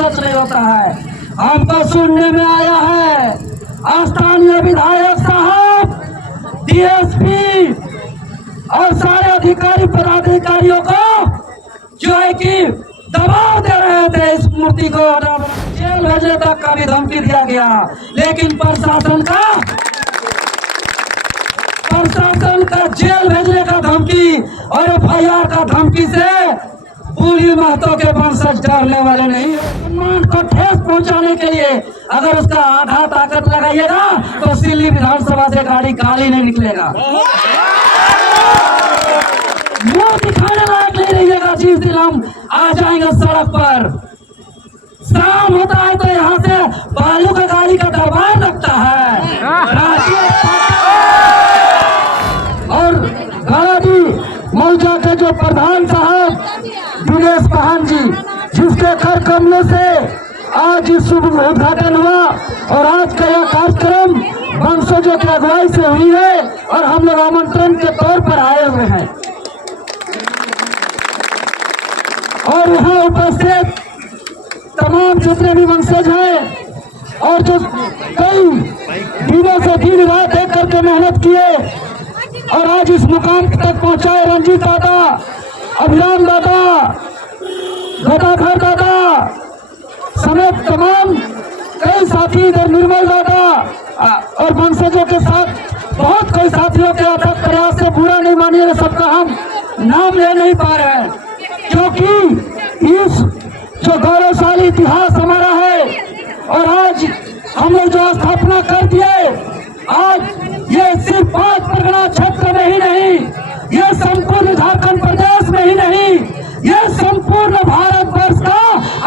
सच नहीं होता है। हमको सुनने में आया है स्थानीय विधायक साहब, डीएसपी और सारे अधिकारी पदाधिकारियों को जो है कि दबाव दे रहे थे इस मूर्ति को जेल भेजने तक का भी धमकी दिया गया, लेकिन प्रशासन का जेल भेजने का धमकी और FIR का धमकी से पूरी महतो के वंशज डरने वाले नहीं। सम्मान को ठेस पहुंचाने के लिए अगर उसका आधा ताकत लगाइएगा तो सिल्ली विधानसभा से गाड़ी खाली नहीं निकलेगा। मुंह दिखाने लायक नहीं रहिएगा। जिस दिन हम आ जाएंगे सड़क पर, शाम होता है तो यहाँ से बालू का गाड़ी का दरबार लगता है। और गाड़ी मौजा के जो प्रधान साहब दिनेश पाहन जी, जिसके घर कमले से आज इस शुभ उद्घाटन हुआ और आज का यह कार्यक्रम वंशजों की अगुवाई से हुई है और हम लोग आमंत्रण के तौर पर आए हुए हैं। और यहाँ उपस्थित तमाम जितने भी वंशज हैं और जो कई दिनों से दिन रात एक करके मेहनत किए और आज इस मुकाम तक पहुंचाए, रंजीत दादा, अभिराम दादा, गदाधर दादा समेत तमाम कई साथी, इधर निर्मल दादा और वंशजों के साथ बहुत कई साथियों के अथक प्रयास से बुरा नहीं मानिएगा, सबका हम नाम ले नहीं पा रहे हैं, क्योंकि इस जो गौरवशाली इतिहास हमारा है और आज हम लोग जो स्थापना कर दिए, आज ये सिर्फ 5 परगना क्षेत्र में ही नहीं, ये संपूर्ण झारखंड प्रदेश में ही नहीं, ये संपूर्ण भारतवर्ष का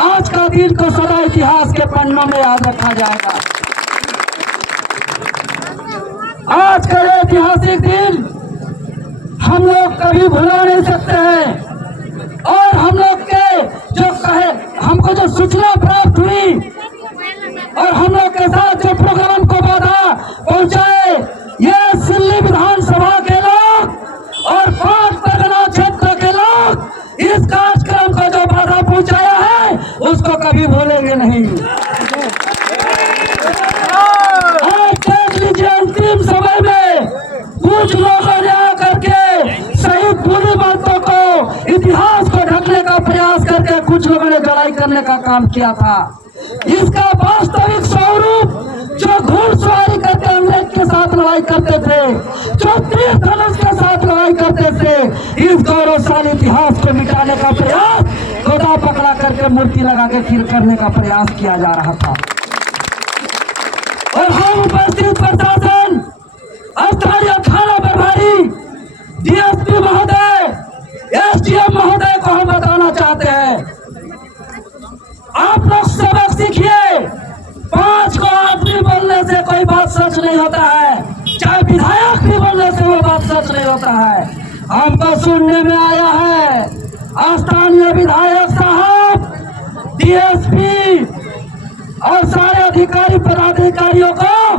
आज का दिन को सदा इतिहास के पन्नों में याद रखा जाएगा। आज का ये ऐतिहासिक दिन हम लोग कभी भुला नहीं सकते हैं और हम लोग के जो कहे हमको जो सूचना प्राप्त हुई और हम लोग के साथ जो प्रोग्राम को बाधा पहुंचाए, ये सिल्ली विधानसभा के लोग और 5 परगना क्षेत्र के लोग इस कार्यक्रम को जो बाधा पहुंचाया है उसको कभी भूलेंगे नहीं। आज देख लीजिए, अंतिम समय में कुछ लोगों ने आकर के शहीद पूरी बातों को, इतिहास को ढकने का प्रयास करके कुछ लोगों ने लड़ाई करने का काम किया था। इसका वास्तविक स्वरूप जो घुड़सवारी करके अंग्रेज के साथ लड़ाई करते थे, जो तीर धनुष के साथ लड़ाई करते थे, इस गौरवशाली इतिहास को मिटाने का प्रयास गोदा पकड़ा करके मूर्ति लगा के खीर करने का प्रयास किया जा रहा था। और हम उपस्थित प्रशासन, स्थानीय थाना प्रभारी, डीएसपी महोदय, एसडीएम महोदय को हम बताना चाहते हैं, आप लोग सबक सीखिए। 5 को आदमी बोलने से कोई बात सच नहीं होता है, चाहे विधायक भी बोलने से वो बात सच नहीं होता है। हमको सुनने में आया है स्थानीय विधायक साहब, डीएसपी और सारे अधिकारी पदाधिकारियों को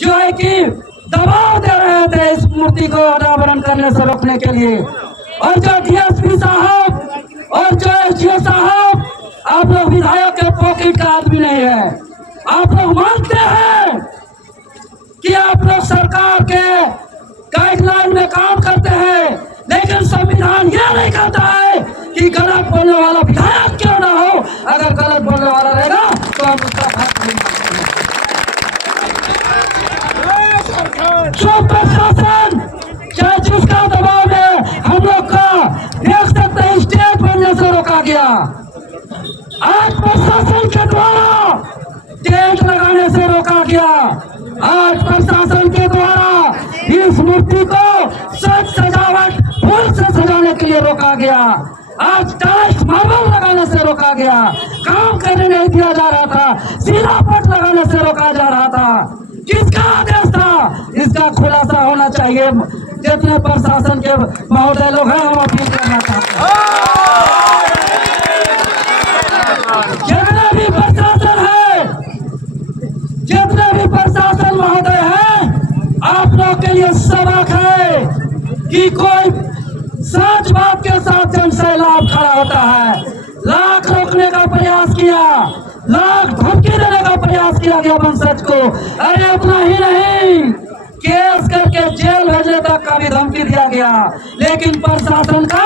जो है कि दबाव दे रहे थे इस मूर्ति को अनावरण करने से रोकने के लिए। और जो डीएसपी साहब और जो एसडीओ साहब, आप लोग विधायक के पॉकेट का आदमी नहीं है। आप लोग मानते हैं कि आप लोग सरकार के गाइडलाइन में काम करते हैं, लेकिन संविधान यह नहीं कहता है कि गलत बोलने वाला विधायक क्यों ना हो, अगर गलत बोलने वाला रहेगा तो हम उसका बात नहीं मानेंगे। जो प्रशासन चाहे जिसका दबाव में हम लोग का देख सकते हैं स्टेज बनने से रोका गया, आज प्रशासन के द्वारा टेंट लगाने से रोका गया, आज प्रशासन के द्वारा इस मूर्ति को सजावट फूल से सजाने के लिए रोका गया, आज टाइल्स मार्बल लगाने से रोका गया, काम करने नहीं दिया जा रहा था, सिलापट लगाने से रोका जा रहा था। किसका आदेश था? इसका खुलासा होना चाहिए। जितने प्रशासन के महोदय लोग हैं, हम अपील करना चाहते हैं, जितने भी प्रशासन है, जितने भी प्रशासन महोदय हैं, आप लोग के लिए सबक है कि कोई सच बात के साथ जन सैलाब खड़ा होता है, लाख रोकने का प्रयास किया, लाख धमकी देने का प्रयास किया गया वंशज को। अरे उतना ही नहीं, केस करके जेल भेजने तक का भी धमकी दिया गया। लेकिन प्रशासन का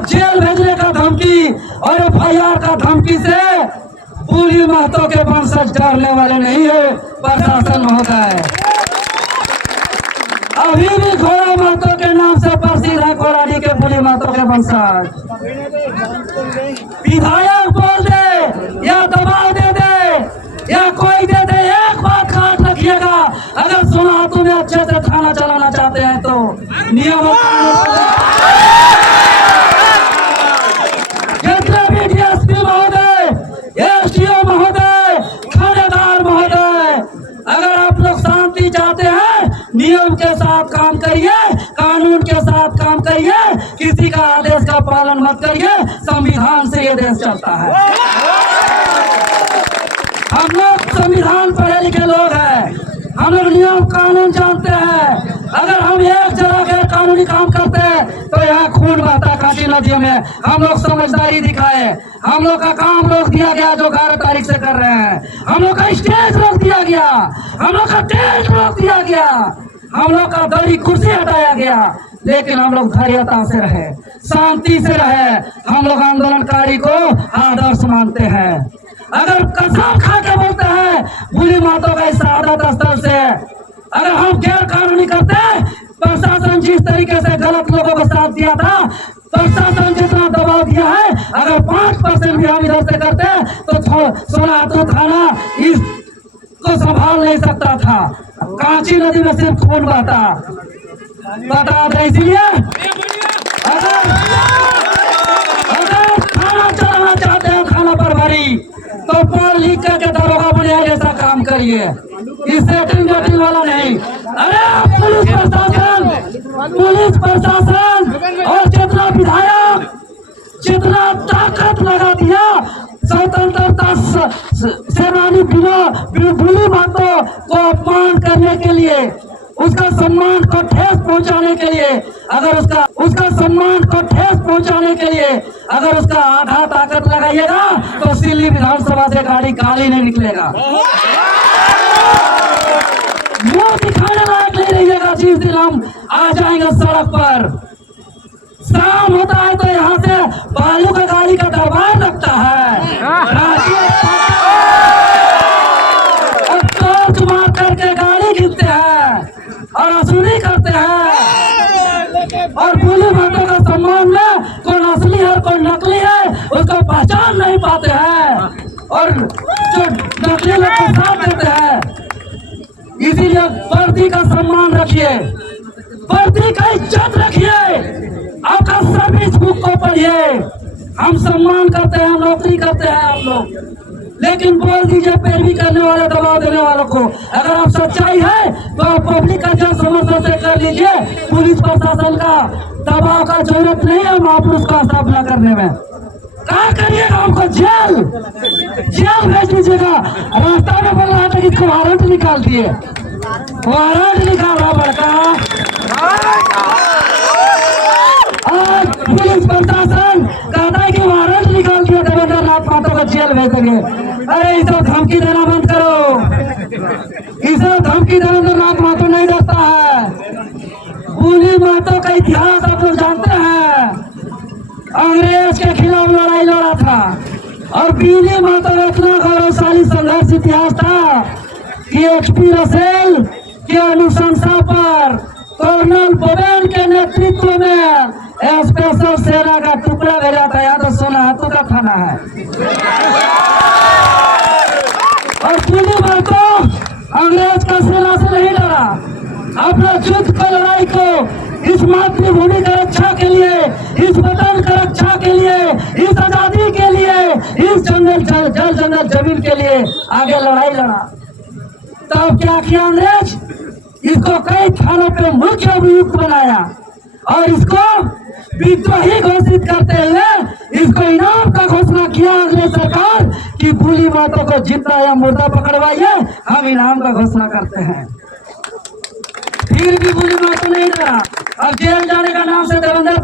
जेल भेजने का धमकी और FIR का धमकी से बुली महतो के वंशज डरने वाले नहीं है। प्रशासन महोदय अभी भी घोड़ा महतो के नाम से प्रसिद्ध है, घोड़ारी के बुली महतो के वंशज। विधायक बोल दे या दबाव दे दे या कोई दे दे, एक बात काट रखिएगा, अगर सोनाहातू में अच्छे से खाना चलाना चाहते हैं तो नियम जितने भी DSP महोदय, SDO महोदय, थानेदार महोदय, अगर आप लोग शांति चाहते हैं, नियम के साथ काम करिए, कानून के साथ काम करिए, किसी का आदेश का पालन मत करिए। संविधान से ये देश चलता है। हम लोग संविधान पढ़े लिखे लोग हैं, हम लोग नियम कानून जानते हैं। अगर हम एक जगह गैर कानूनी काम करते हैं तो यहाँ खून बहता कांटी नदियों में। हम लोग समझदारी दिखाए, हम लोग का काम रोक दिया गया जो 11 तारीख से कर रहे हैं। हम लोग का स्टेज रोक दिया गया, हम लोग का टेंट रोक दिया गया, हम लोग का दरी कुर्सी हटाया गया, लेकिन हम लोग धैर्यता से रहे, शांति से रहे। हम लोग आंदोलनकारी को आदर्श मानते हैं। अगर कसम खा के बोलते हैं बुली महतो का इस आदत स्थल से, अगर हम गैर कानूनी करते, प्रशासन जिस तरीके से गलत लोगों को साथ दिया था, प्रशासन जितना दबाव दिया है, अगर 5% भी हम इधर से करते तो सोनाहातू थाना इसको संभाल नहीं सकता था। कांची नदी में सिर्फ खून बहता, बता दें। इसलिए अगर खाना चलाना चाहते हैं, खाना पर भरी, तो पढ़ लिख करके दरोगा बनिया जैसा काम करिए, इस सेटिंग वेटिंग वाला नहीं। अरे पुलिस प्रशासन और जितना विधायक जितना ताकत लगा दिया स्वतंत्रता सेनानी बुली महतो को अपमान करने के लिए, उसका सम्मान को ठेस पहुंचाने के लिए, अगर उसका सम्मान को ठेस पहुंचाने के लिए अगर उसका आधा ताकत लगाइएगा तो सिल्ली विधानसभा से गाड़ी खाली नहीं निकलेगा। मुंह दिखाने लायक नहीं रहिएगा। जिस दिन हम आ जाएंगे सड़क पर, शाम होता है तो यहाँ से बालू का गाड़ी का दरबार लगता है, और टॉर्च मार करके गाड़ी गिनते हैं और असली करते हैं, और बुली महतो का सम्मान में कौन असली है कौन नकली है उसको पहचान नहीं पाते हैं, और जो नकली लोग को साथ देते हैं। इसीलिए वर्दी का सम्मान रखिए, वर्दी का इज्जत रखिए, आपका सर्विस बुक को पढ़िए। हम सम्मान करते हैं, हम नौकरी करते हैं आप लोग, लेकिन बोल दीजिए पैरवी करने वाले, दबाव देने वालों को। अगर आप सच्चाई है तो आप पब्लिक का जन समर्थन से कर लीजिए। पुलिस प्रशासन का दबाव का जरूरत नहीं है महापुरुष का स्थापना करने में। क्या करिएगा, हमको जेल भेज दीजिएगा। रास्ता में बोल रहा था कि इसको वारंट निकाल दिए, वारंट निकाल रहा बड़का। आज पुलिस प्रशासन कहता है कि वारंट निकाल दिया, देवेंद्र नाथ महतो को जेल भेज देंगे। अरे इसे धमकी देना बंद करो, इसे धमकी देवेंद्र नाथ महतो नहीं डरता है। बुली महतो का इतिहास आप लोग जानते हैं, अंग्रेज के खिलाफ लड़ाई लड़ा था, और बुली महतो का इतना गौरवशाली संघर्ष इतिहास था कि HP रसेल की अनुशंसा पर कर्नल बोबेन के नेतृत्व में स्पेशल सेना का टुकड़ा भेजा था। यहाँ तो सोनाहातू का थाना है, और बुली महतो अंग्रेज का सेना से नहीं डरा। अपने युद्ध की लड़ाई को इस मातृभूमि की रक्षा के लिए, इस वतन की रक्षा के लिए, इस आजादी के लिए, इस जल जंगल जमीन के लिए आगे लड़ाई लड़ा। तब क्या किया अंग्रेज, इसको कई थानों पे मुख्य अभियुक्त बनाया और इसको विद्रोही घोषित करते हुए इसको इनाम का घोषणा किया अंग्रेज सरकार कि बुली महतो को जिंदा या मुर्दा पकड़वाइए, हम इनाम का घोषणा करते हैं। फिर भी बुली महतो नहीं डरा। अब जेल जाने का नाम से देवेंद्र